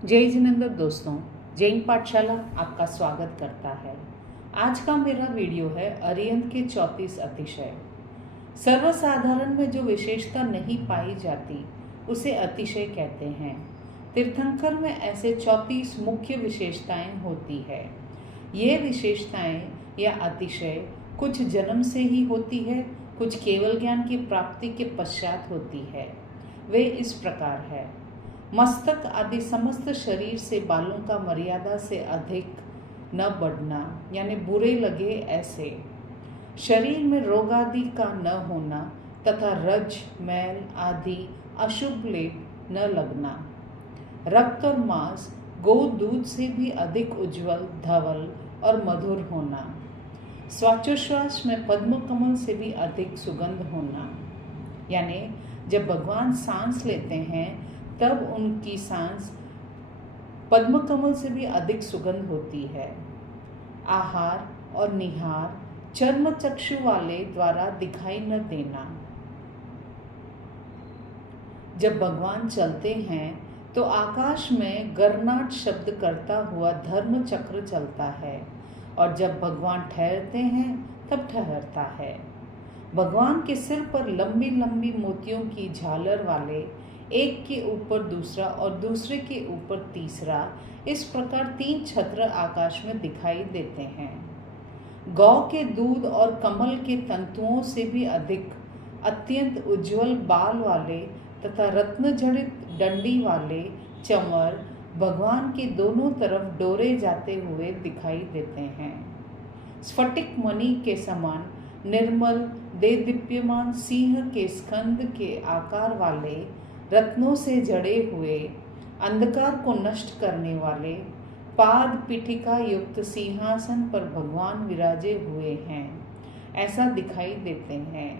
जय जिनेंद्र दोस्तों, जैन पाठशाला आपका स्वागत करता है। आज का मेरा वीडियो है अरिहंत के 34 अतिशय। सर्वसाधारण में जो विशेषता नहीं पाई जाती उसे अतिशय कहते हैं। तीर्थंकर में ऐसे 34 मुख्य विशेषताएं होती है। ये विशेषताएं या अतिशय कुछ जन्म से ही होती है, कुछ केवल ज्ञान की प्राप्ति के पश्चात होती है। वे इस प्रकार है। मस्तक आदि समस्त शरीर से बालों का मर्यादा से अधिक न बढ़ना, यानी बुरे लगे ऐसे। शरीर में रोग आदि का न होना तथा रज मैल आदि अशुभ लेप न लगना। रक्त और मांस गो दूध से भी अधिक उज्जवल, धवल और मधुर होना। श्वासोच्छ्वास में पद्म कमल से भी अधिक सुगंध होना, यानी जब भगवान सांस लेते हैं तब उनकी सांस पद्म कमल से भी अधिक सुगंध होती है। आहार और निहार चर्म चक्षु वाले द्वारा दिखाई न देना। जब भगवान चलते हैं तो आकाश में गरनाट शब्द करता हुआ धर्म चक्र चलता है, और जब भगवान ठहरते हैं तब ठहरता है। भगवान के सिर पर लंबी लंबी मोतियों की झालर वाले, एक के ऊपर दूसरा और दूसरे के ऊपर तीसरा, इस प्रकार 3 छत्र आकाश में दिखाई देते हैं। गौ के दूध और कमल के तंतुओं से भी अधिक अत्यंत उज्जवल बाल वाले तथा रत्न जड़ित डंडी वाले चंवर भगवान के दोनों तरफ डोरे जाते हुए दिखाई देते हैं। स्फटिक मणि के समान निर्मल देदीप्यमान सिंह के स्कंद के आकार वाले, रत्नों से जड़े हुए, अंधकार को नष्ट करने वाले पाद पीठिका युक्त सिंहासन पर भगवान विराजे हुए हैं, ऐसा दिखाई देते हैं।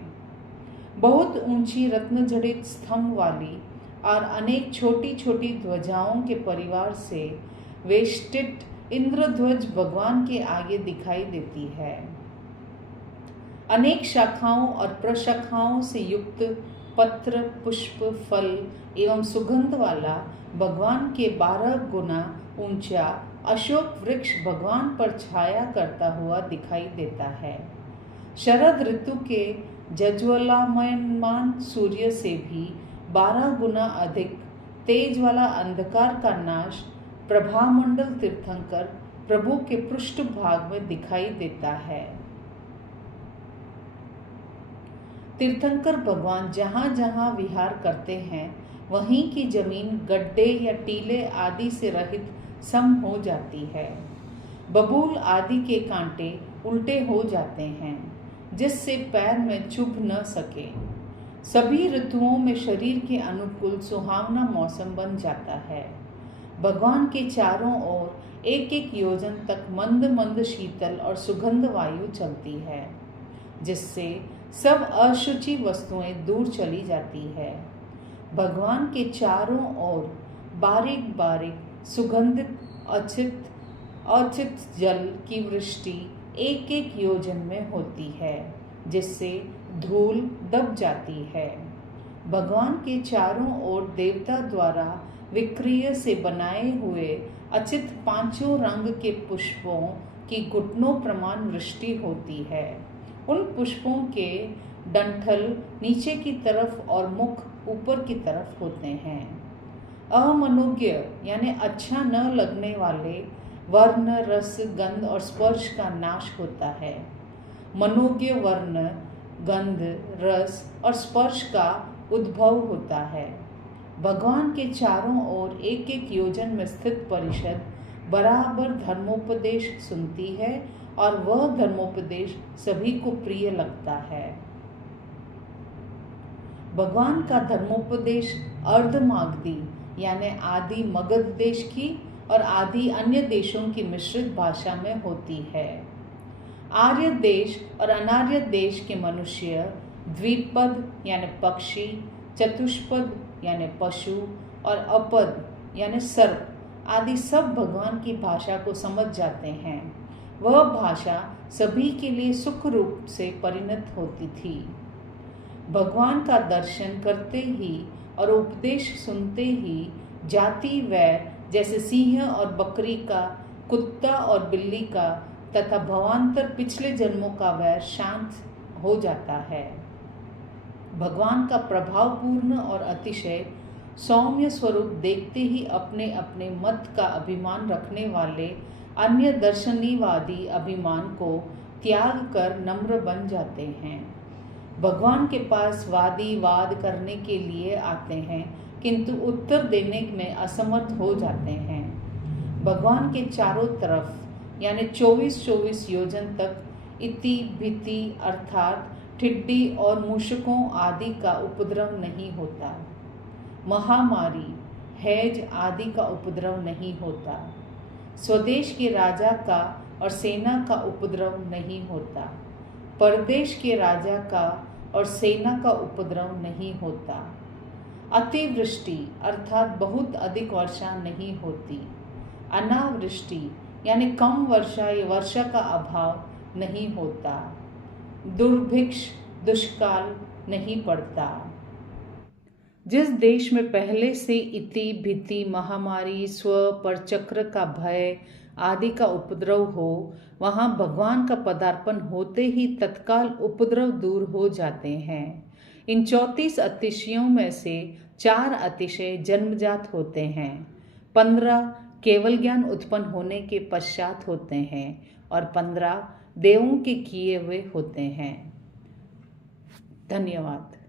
बहुत ऊंची रत्न जड़ित स्तंभ वाली और अनेक छोटी छोटी ध्वजाओं के परिवार से वेष्टित इंद्रध्वज भगवान के आगे दिखाई देती है। अनेक शाखाओं और प्रशाखाओं से युक्त पत्र, पुष्प, फल एवं सुगंध वाला भगवान के 12 गुना ऊंचा अशोक वृक्ष भगवान पर छाया करता हुआ दिखाई देता है। शरद ऋतु के जज्वलामयमान सूर्य से भी 12 गुना अधिक तेज वाला अंधकार का नाश प्रभामंडल तीर्थंकर प्रभु के पृष्ठ भाग में दिखाई देता है। तीर्थंकर भगवान जहाँ जहाँ विहार करते हैं वहीं की जमीन गड्ढे या टीले आदि से रहित सम हो जाती है। बबूल आदि के कांटे उल्टे हो जाते हैं, जिससे पैर में चुभ न सके। सभी ऋतुओं में शरीर के अनुकूल सुहावना मौसम बन जाता है। भगवान के चारों ओर 1-1 योजन तक मंद मंद शीतल और सुगंध वायु चलती है, जिससे सब अशुचि वस्तुएं दूर चली जाती है। भगवान के चारों ओर बारीक बारीक सुगंधित अचित जल की वृष्टि 1-1 योजन में होती है, जिससे धूल दब जाती है। भगवान के चारों ओर देवता द्वारा विक्रिय से बनाए हुए अचित 5 रंग के पुष्पों की घुटनों प्रमाण वृष्टि होती है। उन पुष्पों के डंठल नीचे की तरफ और मुख ऊपर की तरफ होते हैं। अमनोज्ञ यानी अच्छा न लगने वाले वर्ण, रस, गंध और स्पर्श का नाश होता है। मनोज्ञ वर्ण, गंध, रस और स्पर्श का उद्भव होता है। भगवान के चारों ओर 1-1 योजन में स्थित परिषद बराबर धर्मोपदेश सुनती है, और वह धर्मोपदेश सभी को प्रिय लगता है। भगवान का धर्मोपदेश अर्धमागधी यानी आदि मगध देश की और आदि अन्य देशों की मिश्रित भाषा में होती है। आर्य देश और अनार्य देश के मनुष्य द्विपद यानी पक्षी, चतुष्पद यानी पशु और अपद यानी सर्प आदि सब भगवान की भाषा को समझ जाते हैं। वह भाषा सभी के लिए सुख रूप से परिणत होती थी। भगवान का दर्शन करते ही और उपदेश सुनते ही जाति वैर जैसे सिंह और बकरी का, कुत्ता और बिल्ली का तथा भवांतर पिछले जन्मों का वैर शांत हो जाता है। भगवान का प्रभावपूर्ण और अतिशय सौम्य स्वरूप देखते ही अपने अपने मत का अभिमान रखने वाले अन्य दर्शनीवादी अभिमान को त्याग कर नम्र बन जाते हैं। भगवान के पास वादी वाद करने के लिए आते हैं किंतु उत्तर देने में असमर्थ हो जाते हैं। भगवान के चारों तरफ यानी 24-24 योजन तक इति भिति अर्थात ठिड्डी और मूषकों आदि का उपद्रव नहीं होता। महामारी, हैज आदि का उपद्रव नहीं होता। स्वदेश के राजा का और सेना का उपद्रव नहीं होता। परदेश के राजा का और सेना का उपद्रव नहीं होता। अतिवृष्टि अर्थात बहुत अधिक वर्षा नहीं होती। अनावृष्टि यानी कम वर्षा या वर्षा का अभाव नहीं होता। दुर्भिक्ष दुष्काल नहीं पड़ता। जिस देश में पहले से इति भिति महामारी स्व परचक्र का भय आदि का उपद्रव हो, वहाँ भगवान का पदार्पण होते ही तत्काल उपद्रव दूर हो जाते हैं। इन 34 अतिशयों में से 4 अतिशय जन्मजात होते हैं, 15 केवल ज्ञान उत्पन्न होने के पश्चात होते हैं और 15 देवों के किए हुए होते हैं। धन्यवाद।